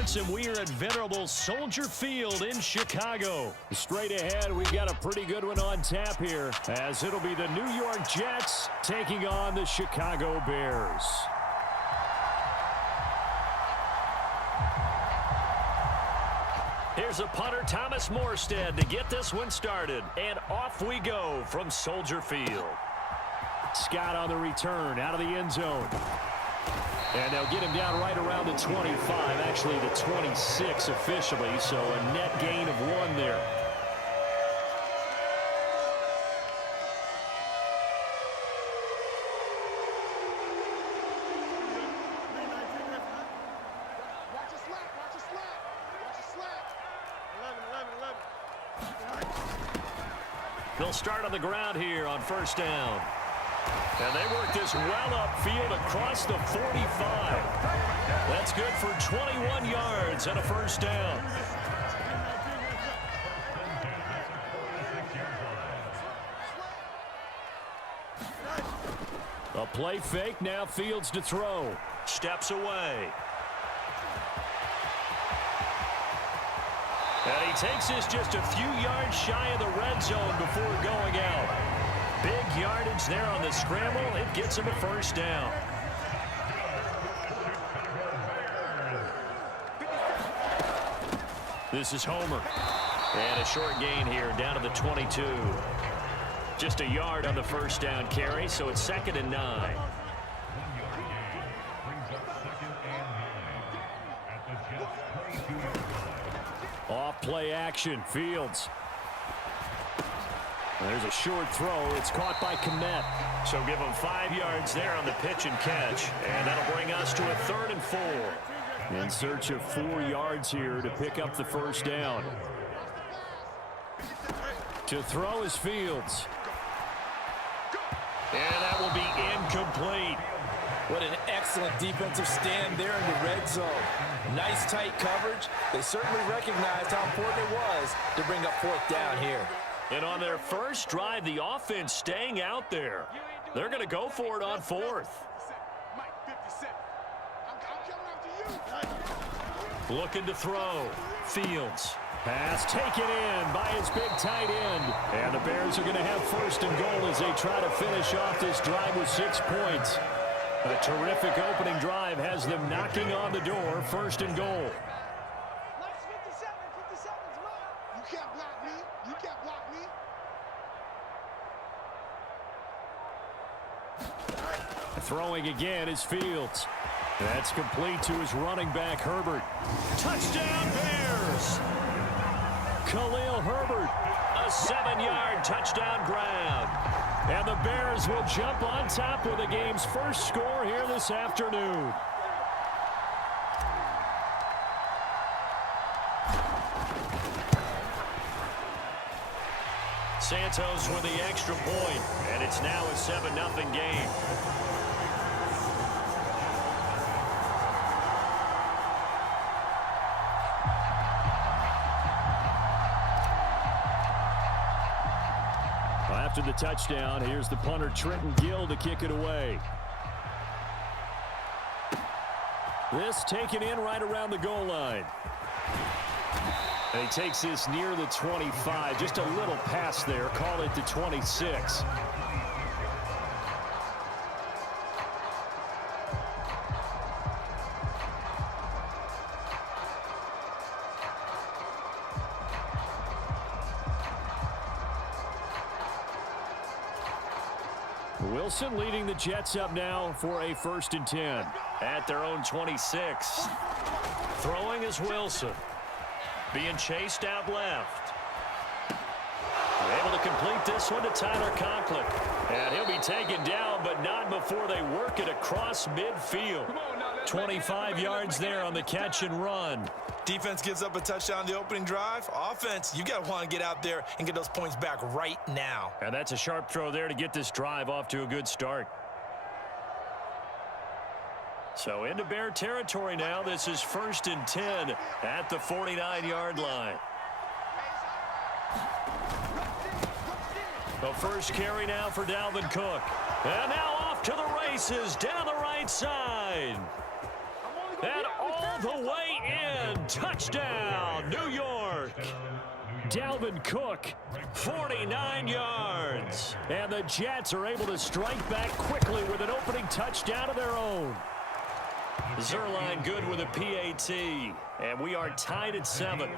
Sports, and we are at venerable Soldier Field in Chicago. Straight ahead, we've got a pretty good one on tap here, as it'll be the New York Jets taking on the Chicago Bears. Here's a punter, Thomas Morstead, to get this one started. And off we go from Soldier Field. Scott on the return, out of the end zone. And they'll get him down right around the 25, actually the 26 officially, so a net gain of 1 there. They'll start on the ground here on first down. And they work this well upfield across the 45. That's good for 21 yards and a first down. A play fake, now Fields to throw. Steps away. And he takes this just a few yards shy of the red zone before going out. Big yardage there on the scramble. It gets him a first down. This is Homer. And a short gain here down to the 22. Just a yard on the first down carry, so it's 2nd and 9. Off play action, Fields. There's a short throw. It's caught by Kemet. So give him 5 yards there on the pitch and catch. And that'll bring us to a 3rd and 4. In search of 4 yards here to pick up the first down. To throw is Fields. And that will be incomplete. What an excellent defensive stand there in the red zone. Nice tight coverage. They certainly recognized how important it was to bring up 4th down here. And on their first drive, the offense staying out there. They're going to go for it on 4th. Looking to throw. Fields. Pass taken in by his big tight end. And the Bears are going to have 1st and goal as they try to finish off this drive with 6 points. A terrific opening drive has them knocking on the door. 1st and goal. Throwing again is Fields. That's complete to his running back, Herbert. Touchdown, Bears! Kahlil Herbert, a 7-yard touchdown grab. And the Bears will jump on top with the game's first score here this afternoon. Santos with the extra point, and it's now a 7-0 game. After the touchdown, here's the punter, Trenton Gill, to kick it away. This taken in right around the goal line. And he takes this near the 25. Just a little pass there. Call it the 26. Wilson leading the Jets up now for a 1st and 10 at their own 26. Throwing is Wilson. Being chased out left. Able to complete this one to Tyler Conklin. And he'll be taken down, but not before they work it across midfield. 25 yards there on the catch and run. Defense gives up a touchdown the opening drive. Offense, you got to want to get out there and get those points back right now. And that's a sharp throw there to get this drive off to a good start. So into Bear territory now. This is 1st and 10 at the 49-yard line. The first carry now for Dalvin Cook. And now off to the races down the right side. And all the way in. Touchdown, New York. Dalvin Cook, 49 yards. And the Jets are able to strike back quickly with an opening touchdown of their own. Zerline good with a PAT. And we are tied at 7.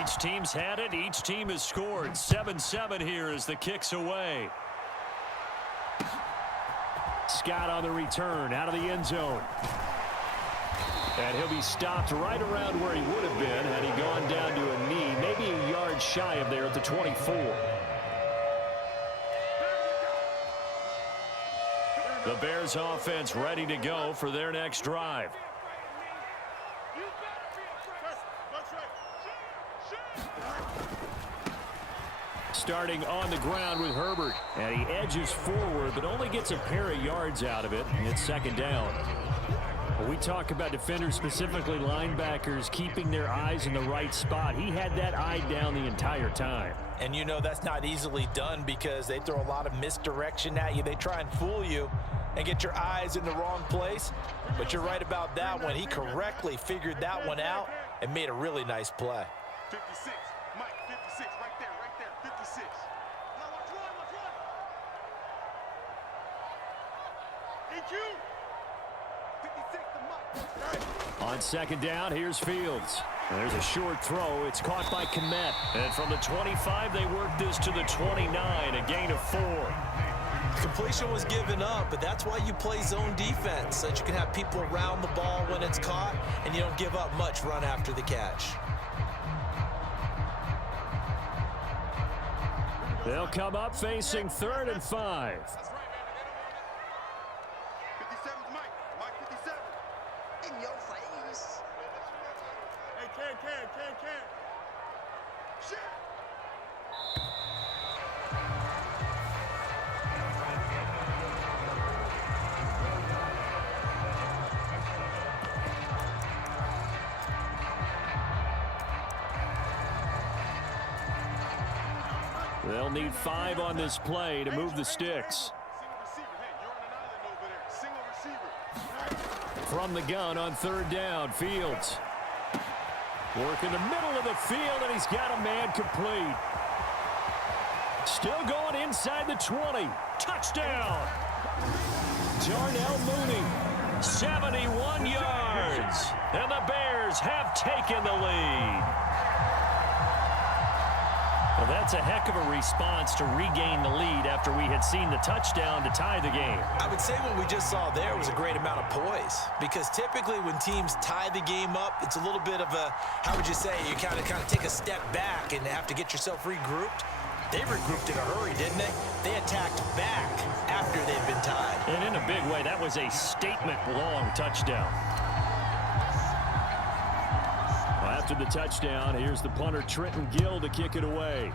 Each team's had it. Each team has scored. 7-7 here as the kick's away. Scott on the return out of the end zone. And he'll be stopped right around where he would have been had he gone down to a knee, maybe a yard shy of there at the 24. The Bears offense ready to go for their next drive. Starting on the ground with Herbert. And he edges forward, but only gets a pair of yards out of it. And it's second down. When we talk about defenders, specifically linebackers, keeping their eyes in the right spot. He had that eye down the entire time. And you know that's not easily done because they throw a lot of misdirection at you. They try and fool you and get your eyes in the wrong place. But you're right about that one. He correctly figured that one out and made a really nice play. 56, Mike, 56, right there, 56. Now watch run. EQ. 56 to Mike. On second down, here's Fields. There's a short throw. It's caught by Kemet. And from the 25, they work this to the 29, a gain of 4. Completion was given up, but that's why you play zone defense, so that you can have people around the ball when it's caught, and you don't give up much run after the catch. They'll come up facing 3rd and 5. That's right, man. 57's Mike. Mike 57. In your face. Hey, can. Shit. They'll need 5 on this play to move the sticks. From the gun on 3rd down, Fields. Work in the middle of the field, and he's got a man complete. Still going inside the 20. Touchdown! Darnell Mooney, 71 yards. And the Bears have taken the lead. Well, that's a heck of a response to regain the lead after we had seen the touchdown to tie the game. I would say what we just saw there was a great amount of poise, because typically when teams tie the game up, it's a little bit of a, how would you say, you kind of take a step back and have to get yourself regrouped. They regrouped in a hurry, didn't they? They attacked back after they'd been tied. And in a big way, that was a statement-long touchdown. After the touchdown, here's the punter, Trenton Gill, to kick it away.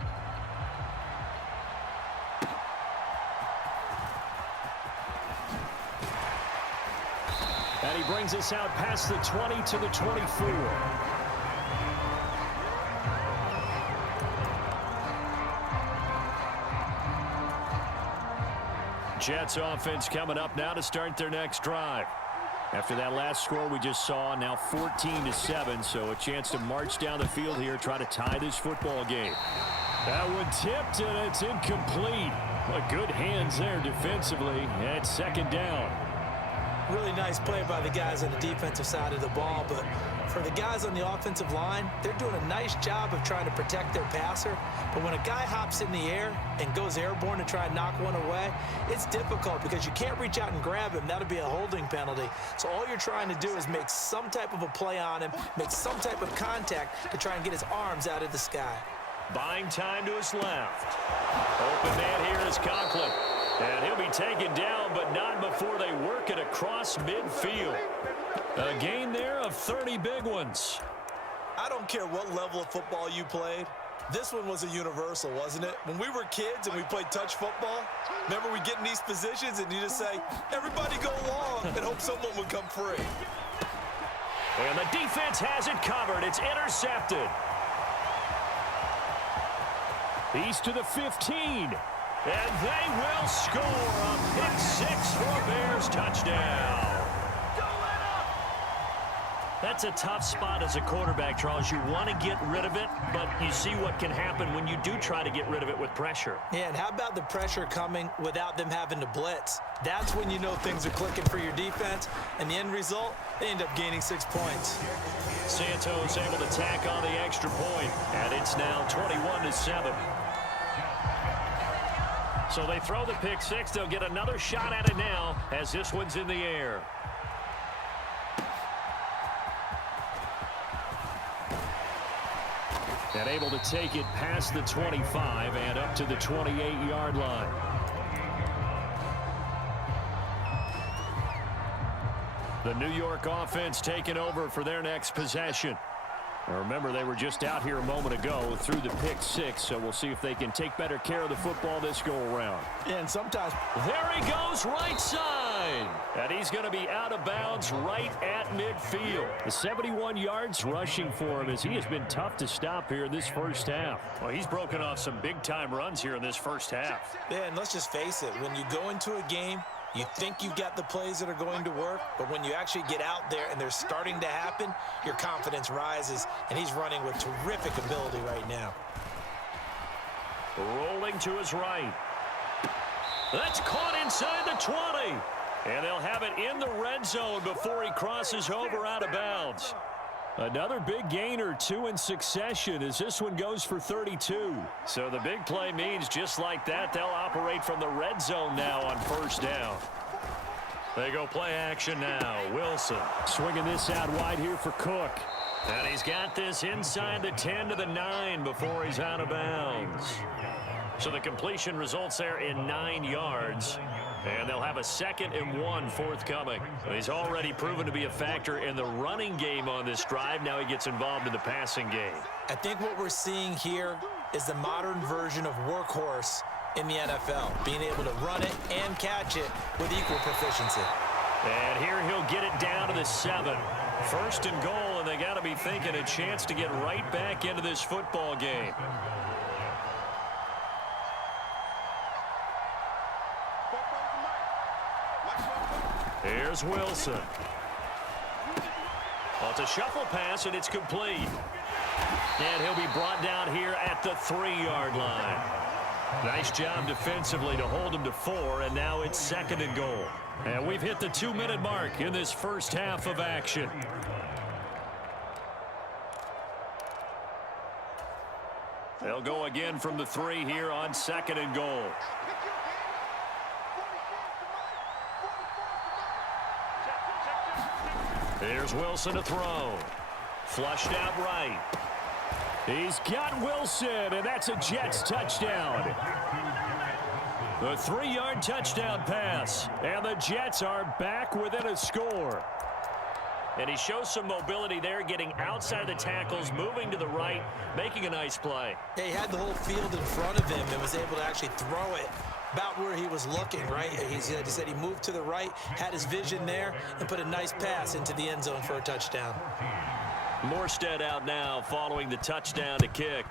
And he brings us out past the 20 to the 24. Jets offense coming up now to start their next drive. After that last score we just saw, now 14-7, so a chance to march down the field here, try to tie this football game. That one tipped, and it's incomplete. But good hands there defensively at second down. Really nice play by the guys on the defensive side of the ball, but for the guys on the offensive line, they're doing a nice job of trying to protect their passer. But when a guy hops in the air and goes airborne to try and knock one away, it's difficult because you can't reach out and grab him. That'll be a holding penalty. So all you're trying to do is make some type of a play on him, make some type of contact to try and get his arms out of the sky. Buying time to his left. Open man here is Conklin. And he'll be taken down, but not before they work it across midfield. A gain there of 30 big ones. I don't care what level of football you played. This one was a universal, wasn't it? When we were kids and we played touch football, remember we get in these positions and you just say, everybody go long, and hope someone would come free. And the defense has it covered. It's intercepted. He's to the 15. And they will score a pick six for a Bears touchdown. That's a tough spot as a quarterback, Charles. You want to get rid of it, but you see what can happen when you do try to get rid of it with pressure. Yeah, and how about the pressure coming without them having to blitz? That's when you know things are clicking for your defense, and the end result, they end up gaining 6 points. Santos able to tack on the extra point, and it's now 21-7. So they throw the pick six. They'll get another shot at it now as this one's in the air. And able to take it past the 25 and up to the 28-yard line. The New York offense taking over for their next possession. Now remember, they were just out here a moment ago through the pick six, so we'll see if they can take better care of the football this go-around. Yeah, and sometimes... There he goes, right side. And he's going to be out of bounds right at midfield. The 71 yards rushing for him as he has been tough to stop here in this first half. Well, he's broken off some big-time runs here in this first half. Yeah, and let's just face it, when you go into a game, you think you've got the plays that are going to work, but when you actually get out there and they're starting to happen, your confidence rises, and he's running with terrific ability right now. Rolling to his right. That's caught inside the 20. And they'll have it in the red zone before he crosses over out of bounds. Another big gain or two in succession as this one goes for 32. So the big play means just like that, they'll operate from the red zone now on first down. They go play action now. Wilson swinging this out wide here for Cook. And he's got this inside the 10 to the 9 before he's out of bounds. So the completion results there in 9 yards. And they'll have a 2nd and 1 forthcoming. He's already proven to be a factor in the running game on this drive. Now he gets involved in the passing game. I think what we're seeing here is the modern version of workhorse in the NFL, being able to run it and catch it with equal proficiency. And here he'll get it down to the 7. 1st and goal, and they got to be thinking a chance to get right back into this football game. Here's Wilson. Well, it's a shuffle pass, and it's complete. And he'll be brought down here at the 3-yard line. Nice job defensively to hold him to 4, and now it's 2nd and goal. And we've hit the 2-minute mark in this first half of action. They'll go again from the 3 here on 2nd and goal. Here's Wilson to throw. Flushed out right. He's got Wilson, and that's a Jets touchdown. The 3-yard touchdown pass, and the Jets are back within a score. And he shows some mobility there, getting outside the tackles, moving to the right, making a nice play. Yeah, he had the whole field in front of him and was able to actually throw it about where he was looking, right? He said he moved to the right, had his vision there, and put a nice pass into the end zone for a touchdown. Morstead out now following the touchdown to kick.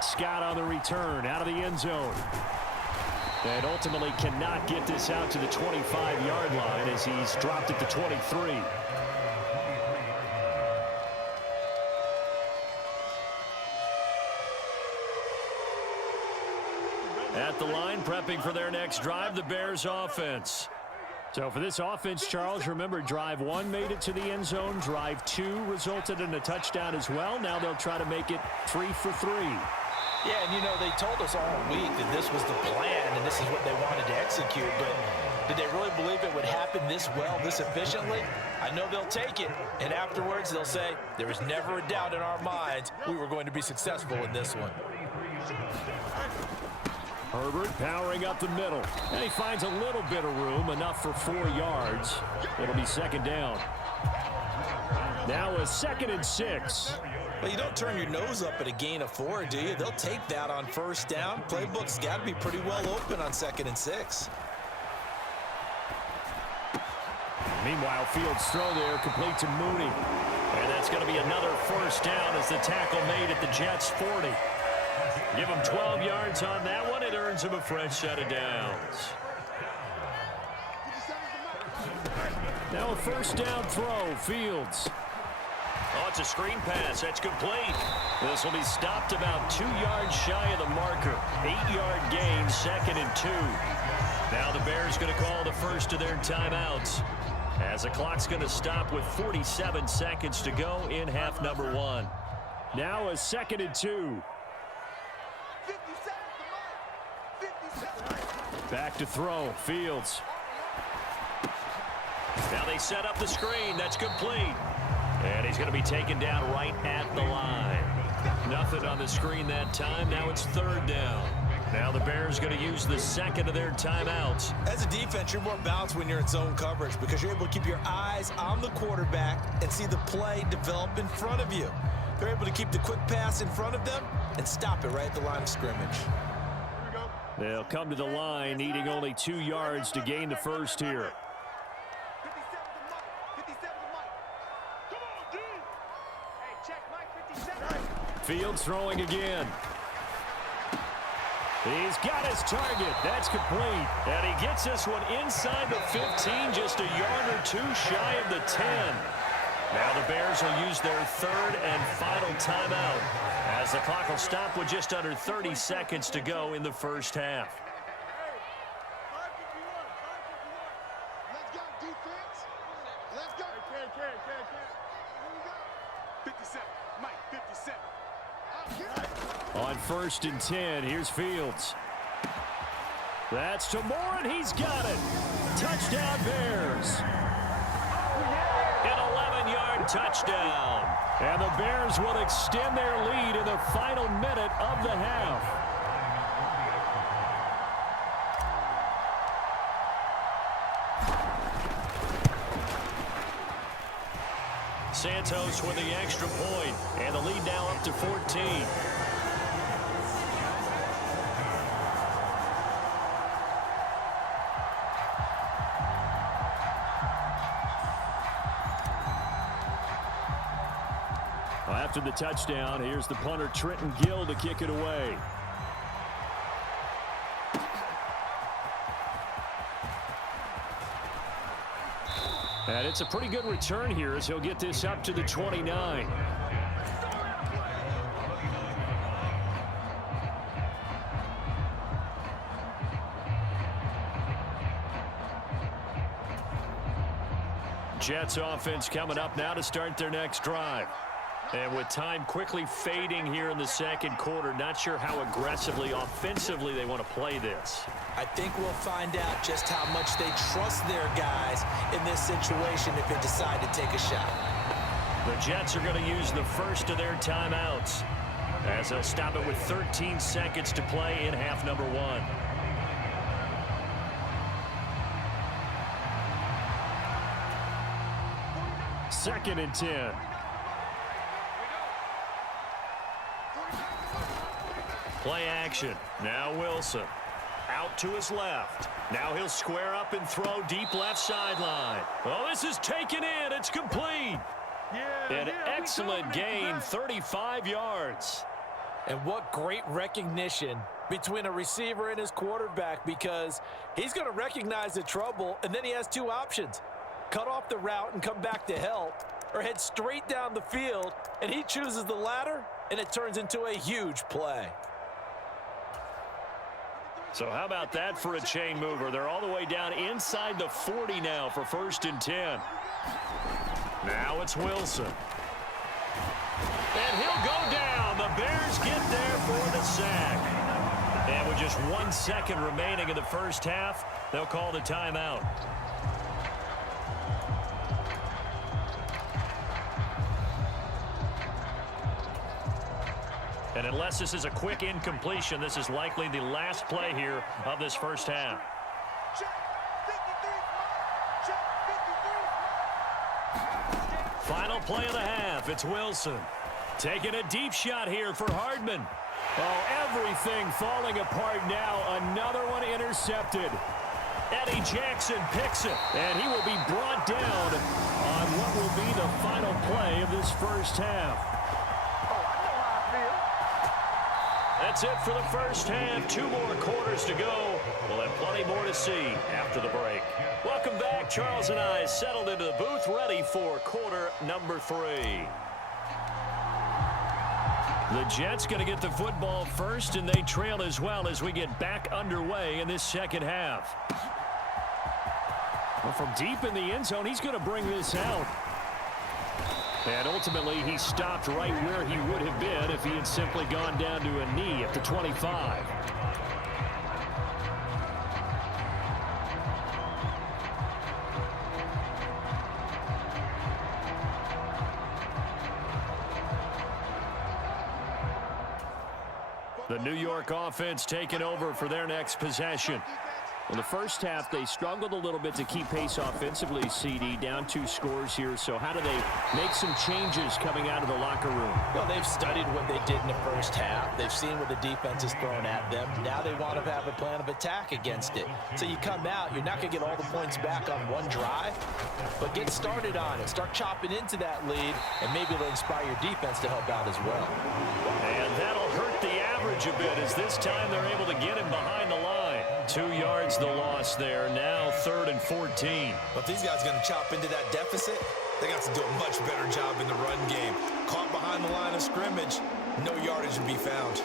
Scott on the return out of the end zone. And ultimately cannot get this out to the 25-yard line as he's dropped at the 23. At the line, prepping for their next drive, the Bears offense. So for this offense, Charles, remember, drive 1 made it to the end zone. Drive 2 resulted in a touchdown as well. Now they'll try to make it 3 for 3. Yeah, and, you know, they told us all week that this was the plan and this is what they wanted to execute, but did they really believe it would happen this well, this efficiently? I know they'll take it, and afterwards they'll say, there was never a doubt in our minds we were going to be successful in this one. Herbert powering up the middle, and he finds a little bit of room, enough for 4 yards. It'll be 2nd down. Now a 2nd and 6. Well, you don't turn your nose up at a gain of 4, do you? They'll take that on 1st down. Playbook's got to be pretty well open on 2nd and 6. Meanwhile, Fields' throw there complete to Mooney. And that's going to be another 1st down as the tackle made at the Jets' 40. Give him 12 yards on that one. It earns him a fresh set of downs. Now a first down throw, Fields. Oh, it's a screen pass. That's complete. This will be stopped about 2 yards shy of the marker. 8-yard gain, 2nd and 2. Now the Bears going to call the first of their timeouts, as the clock's going to stop with 47 seconds to go in half number 1. Now a 2nd and 2. Back to throw, Fields. Now they set up the screen. That's complete. And he's going to be taken down right at the line. Nothing on the screen that time. Now it's 3rd down. Now the Bears going to use the 2nd of their timeouts. As a defense, you're more balanced when you're in zone coverage because you're able to keep your eyes on the quarterback and see the play develop in front of you. They're able to keep the quick pass in front of them and stop it right at the line of scrimmage. They'll come to the line, needing only 2 yards to gain the first here. Fields throwing again. He's got his target. That's complete. And he gets this one inside the 15, just a yard or 2 shy of the 10. Now the Bears will use their 3rd and final timeout, as the clock will stop with just under 30 seconds to go in the first half. Let's go, defense. Let's go. 57. Mike, 57. On 1st and 10, here's Fields. That's to Moore, and he's got it. Touchdown, Bears. An 11-yard touchdown. And the Bears will extend their lead in the final minute of the half. Santos with the extra point, and the lead now up to 14. After the touchdown, here's the punter Trenton Gill to kick it away. And it's a pretty good return here as he'll get this up to the 29. Jets offense coming up now to start their next drive. And with time quickly fading here in the 2nd quarter, not sure how aggressively, offensively they want to play this. I think we'll find out just how much they trust their guys in this situation if they decide to take a shot. The Jets are going to use the first of their timeouts, as they'll stop it with 13 seconds to play in half number 1. Second and 10. Play action. Now Wilson. Out to his left. Now he'll square up and throw deep left sideline. Oh, this is taken in. It's complete. An excellent gain, 35 yards. And what great recognition between a receiver and his quarterback, because he's going to recognize the trouble, and then he has 2 options. Cut off the route and come back to help, or head straight down the field, and he chooses the latter, and it turns into a huge play. So how about that for a chain mover? They're all the way down inside the 40 now for 1st and 10. Now it's Wilson. And he'll go down. The Bears get there for the sack. And with just 1 second remaining in the first half, they'll call the timeout. And unless this is a quick incompletion, this is likely the last play here of this first half. Final play of the half. It's Wilson. Taking a deep shot here for Hardman. Oh, everything falling apart now. Another one intercepted. Eddie Jackson picks it, and he will be brought down on what will be the final play of this first half. That's it for the first half. 2 more quarters to go. We'll have plenty more to see after the break. Welcome back Charles and I settled into the booth ready for quarter number 3. The Jets going to get the football first, and they trail as well as we get back underway in this second half. Well, from deep in the end zone, he's going to bring this out. And ultimately, he stopped right where he would have been if he had simply gone down to a knee at the 25. The New York offense taking over for their next possession. In the first half, they struggled a little bit to keep pace offensively, CD, down 2 scores here. So how do they make some changes coming out of the locker room? Well, they've studied what they did in the first half. They've seen what the defense has thrown at them. Now they want to have a plan of attack against it. So you come out, you're not going to get all the points back on one drive, but get started on it. Start chopping into that lead, and maybe it'll inspire your defense to help out as well. And that'll hurt the average a bit as this time they're able to get him behind the line. 2 yards the loss there. Now 3rd and 14. But if these guys are going to chop into that deficit, they got to do a much better job in the run game. Caught behind the line of scrimmage, no yardage to be found.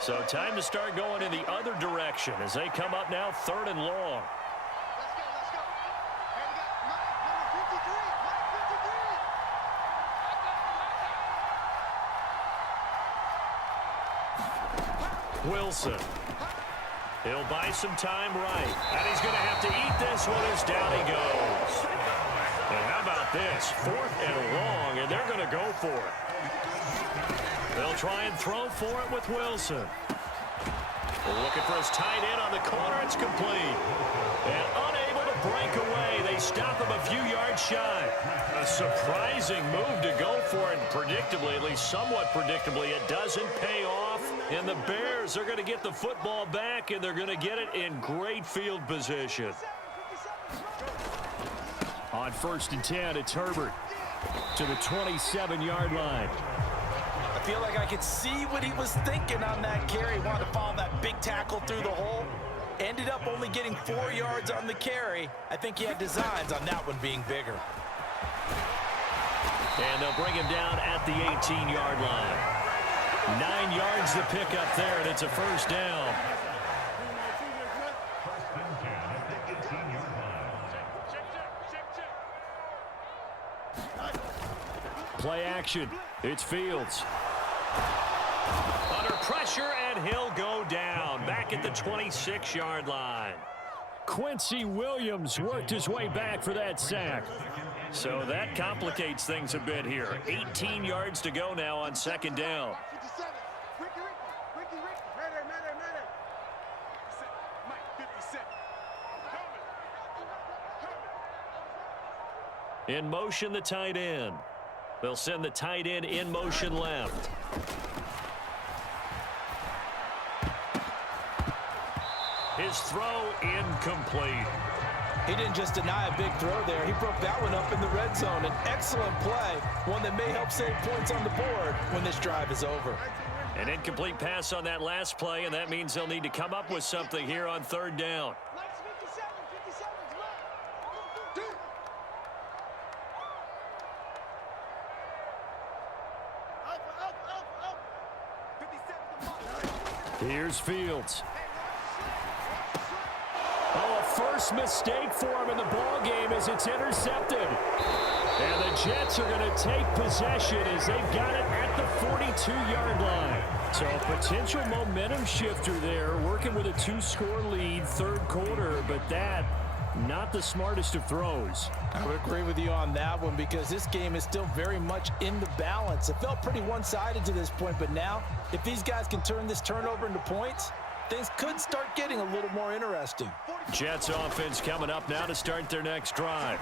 So time to start going in the other direction as they come up now 3rd and long. Let's go. Hey, we got number 53. Wilson. He'll buy some time right. And he's going to have to eat this one as down he goes. And how about this? 4th and long, and they're going to go for it. They'll try and throw for it with Wilson. Looking for his tight end on the corner. It's complete. And unable to break away. They stop him a few yards shy. A surprising move to go for it. Predictably, at least somewhat predictably, it doesn't pay off. And the Bears are going to get the football back, and they're going to get it in great field position. On 1st and 10, it's Herbert to the 27-yard line. I feel like I could see what he was thinking on that carry. He wanted to follow that big tackle through the hole. Ended up only getting 4 yards on the carry. I think he had designs on that one being bigger. And they'll bring him down at the 18-yard line. 9 yards to pick up there, and it's a 1st down. Play action. It's Fields. Under pressure, and he'll go down. Back at the 26-yard line. Quincy Williams worked his way back for that sack. So that complicates things a bit here. 18 yards to go now on 2nd down. 57. Ricky. Madden. Mike, 57. Coming. In motion, the tight end. They'll send the tight end in motion left. His throw incomplete. He didn't just deny a big throw there. He broke that one up in the red zone. An excellent play, one that may help save points on the board when this drive is over. An incomplete pass on that last play, and that means they'll need to come up with something here on 3rd down. Here's Fields. Oh, a first mistake for him in the ball game as it's intercepted. And the Jets are going to take possession as they've got it at the 42-yard line. So a potential momentum shifter there, working with a 2-score lead, 3rd quarter, but that not the smartest of throws. I would agree with you on that one because this game is still very much in the balance. It felt pretty one-sided to this point, but now if these guys can turn this turnover into points, things could start getting a little more interesting. Jets offense coming up now to start their next drive.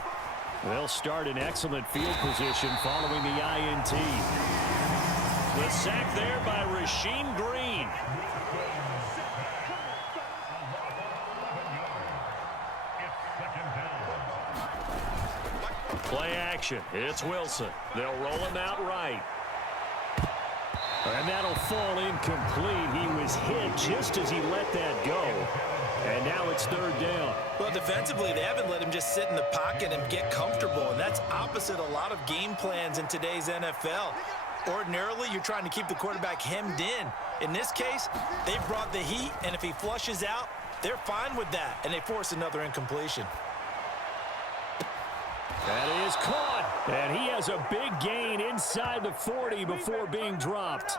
They'll start in excellent field position following the INT. The sack there by Rasheem Green. Play action. It's Wilson. They'll roll him out right. And that'll fall incomplete. He was hit just as he let that go. And now it's third down. Well, defensively, they haven't let him just sit in the pocket and get comfortable, and that's opposite a lot of game plans in today's NFL. Ordinarily, you're trying to keep the quarterback hemmed in. In this case, they've brought the heat, and if he flushes out, they're fine with that, and they force another incompletion. That is caught, and he has a big gain inside the 40 before being dropped.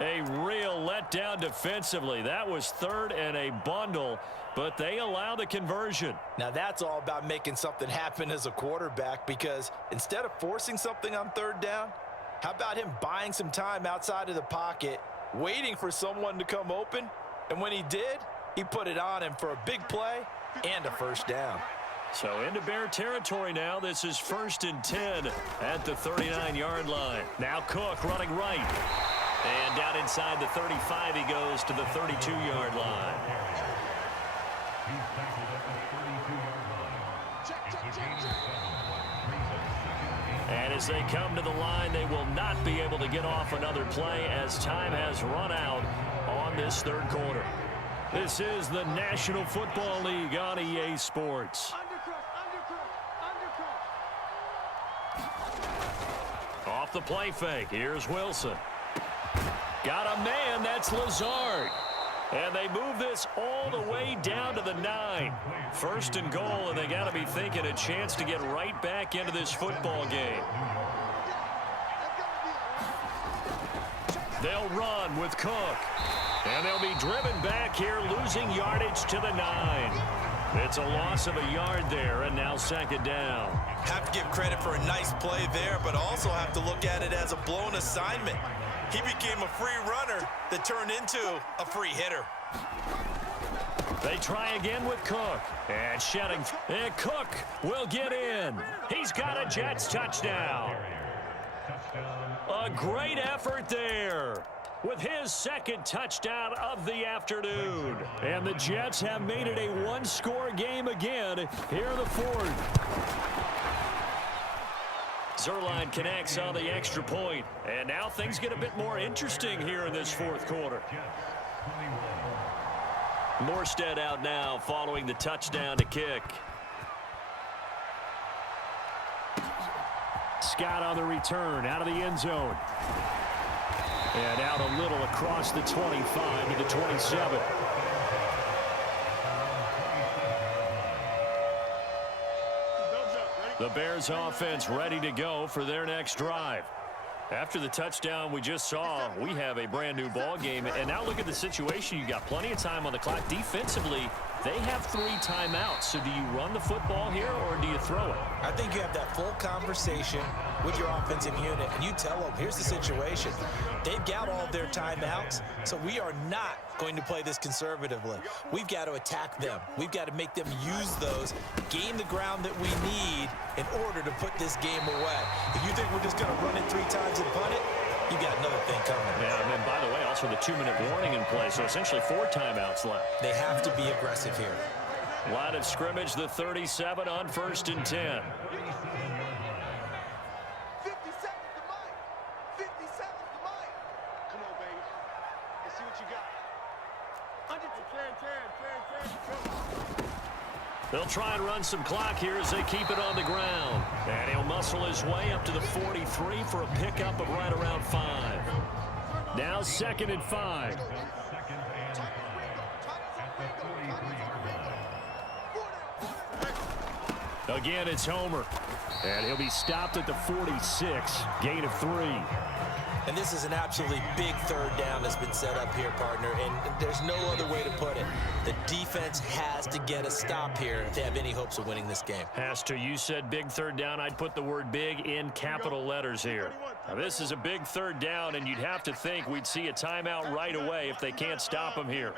A real letdown defensively. That was third and a bundle, but they allow the conversion. Now that's all about making something happen as a quarterback, because instead of forcing something on third down, how about him buying some time outside of the pocket, waiting for someone to come open, and when he did, he put it on him for a big play and a first down. So into Bear territory now. This is 1st and 10 at the 39-yard line. Now Cook running right. And down inside the 35 he goes to the 32-yard line. And as they come to the line, they will not be able to get off another play as time has run out on this third quarter. This is the National Football League on EA Sports. Off the play fake, here's Wilson. Got a man, that's Lazard. And they move this all the way down to the 9. 1st and goal, and they got to be thinking a chance to get right back into this football game. They'll run with Cook. And they'll be driven back here, losing yardage to the 9. It's a loss of a yard there, and now 2nd down. Have to give credit for a nice play there, but also have to look at it as a blown assignment. He became a free runner that turned into a free hitter. They try again with Cook. And shedding. And Cook will get in. He's got a Jets touchdown. A great effort there, with his 2nd touchdown of the afternoon. And the Jets have made it a one-score game again here in the 4th. Zerline connects on the extra point. And now things get a bit more interesting here in this 4th quarter. Morstead out now following the touchdown to kick. Scott on the return out of the end zone. And out a little across the 25 to the 27. The Bears offense ready to go for their next drive. After the touchdown we just saw, we have a brand new ball game. And now look at the situation. You got plenty of time on the clock. Defensively, they have 3 timeouts. So do you run the football here or do you throw it? I think you have that full conversation with your offensive unit, and you tell them, here's the situation. They've got all of their timeouts, so we are not going to play this conservatively. We've got to attack them. We've got to make them use those, gain the ground that we need in order to put this game away. If you think we're just going to run it 3 times and punt it, you got another thing coming. Yeah, and then, by the way, also the 2-minute warning in play, so essentially 4 timeouts left. They have to be aggressive here. Line of scrimmage, the 37 on 1st and 10. 50 seconds to Mike. 50 seconds to Mike. Come on, baby. Let's see what you got. 10. They'll try and run some clock here as they keep it on the ground. And he'll muscle his way up to the 43 for a pickup of right around 5. Now 2nd and 5. Again, it's Homer. And he'll be stopped at the 46. Gain of 3. And this is an absolutely big 3rd down that's been set up here, partner, and there's no other way to put it. The defense has to get a stop here if they have any hopes of winning this game. Has to. You said big 3rd down. I'd put the word big in capital letters here. Now, this is a big 3rd down, and you'd have to think we'd see a timeout right away if they can't stop him here.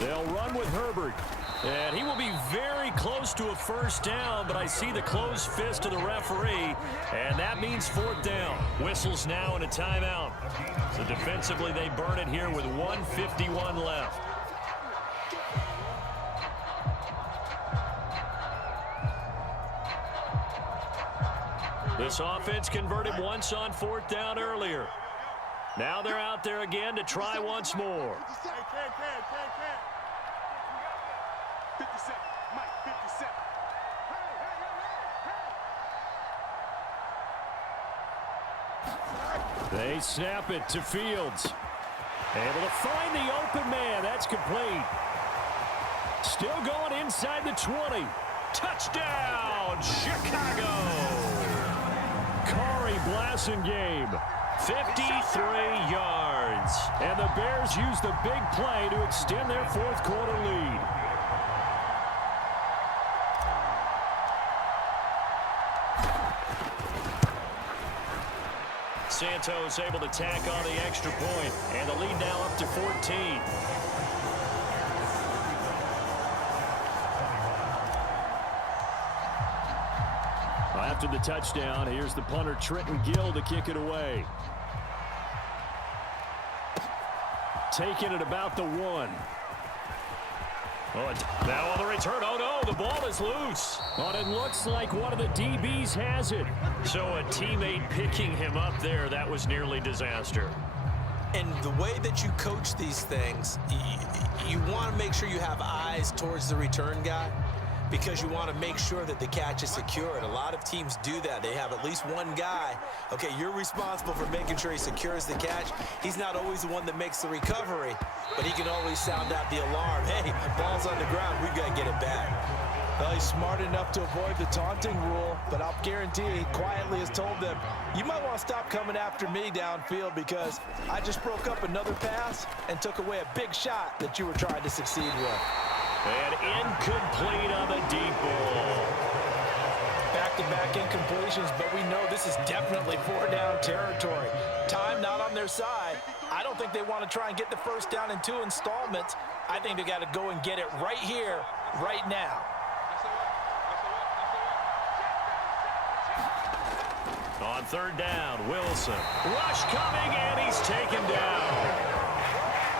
They'll run with Herbert. And he will be very close to a 1st down, but I see the closed fist of the referee, and that means 4th down. Whistles now and a timeout. So defensively, they burn it here with 1:51 left. This offense converted once on 4th down earlier. Now they're out there again to try once more. 57, Mike, 57. They snap it to Fields. Able to find the open man. That's complete. Still going inside the 20. Touchdown, Chicago. Corey Blasingame, 53 yards. And the Bears use the big play to extend their 4th quarter lead. Santos able to tack on the extra point, and the lead now up to 14. After the touchdown, here's the punter Trenton Gill to kick it away. Taking it about the 1. Oh, now on the return. Oh, no, the ball is loose. But it looks like one of the DBs has it. So a teammate picking him up there, that was nearly disaster. And the way that you coach these things, you want to make sure you have eyes towards the return guy, because you want to make sure that the catch is secure. And a lot of teams do that. They have at least one guy. Okay, you're responsible for making sure he secures the catch. He's not always the one that makes the recovery, but he can always sound out the alarm. Hey, ball's on the ground. We've got to get it back. Well, he's smart enough to avoid the taunting rule, but I'll guarantee he quietly has told them, you might want to stop coming after me downfield because I just broke up another pass and took away a big shot that you were trying to succeed with. And incomplete on the deep ball. Back-to-back incompletions, but we know this is definitely 4-down territory. Time not on their side. I don't think they want to try and get the first down in 2 installments. I think they got to go and get it right here, right now. On 3rd down, Wilson. Rush coming, and he's taken down.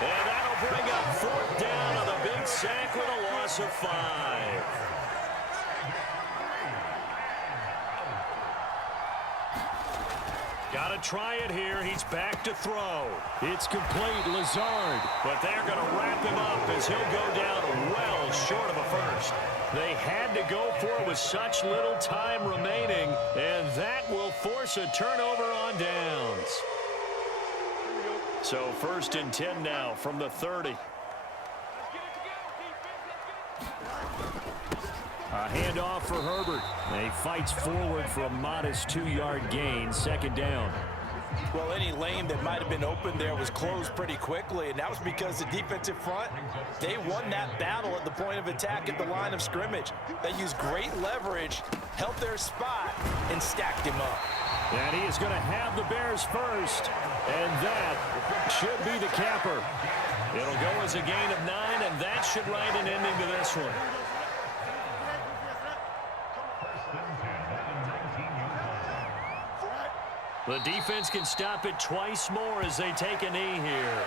And that'll bring up 4th down on the big sack with a loss of 5. Got to try it here. He's back to throw. It's complete, Lazard. But they're going to wrap him up as he'll go down well short of a first. They had to go for it with such little time remaining, and that will force a turnover on downs. So 1st and 10 now from the 30. A handoff for Herbert. He fights forward for a modest 2-yard gain, 2nd down. Well, any lane that might have been open there was closed pretty quickly, and that was because the defensive front, they won that battle at the point of attack at the line of scrimmage. They used great leverage, held their spot, and stacked him up. And he is going to have the Bears first, and that should be the capper. It'll go as a gain of 9, and that should write an ending to this one. The defense can stop it twice more as they take a knee here.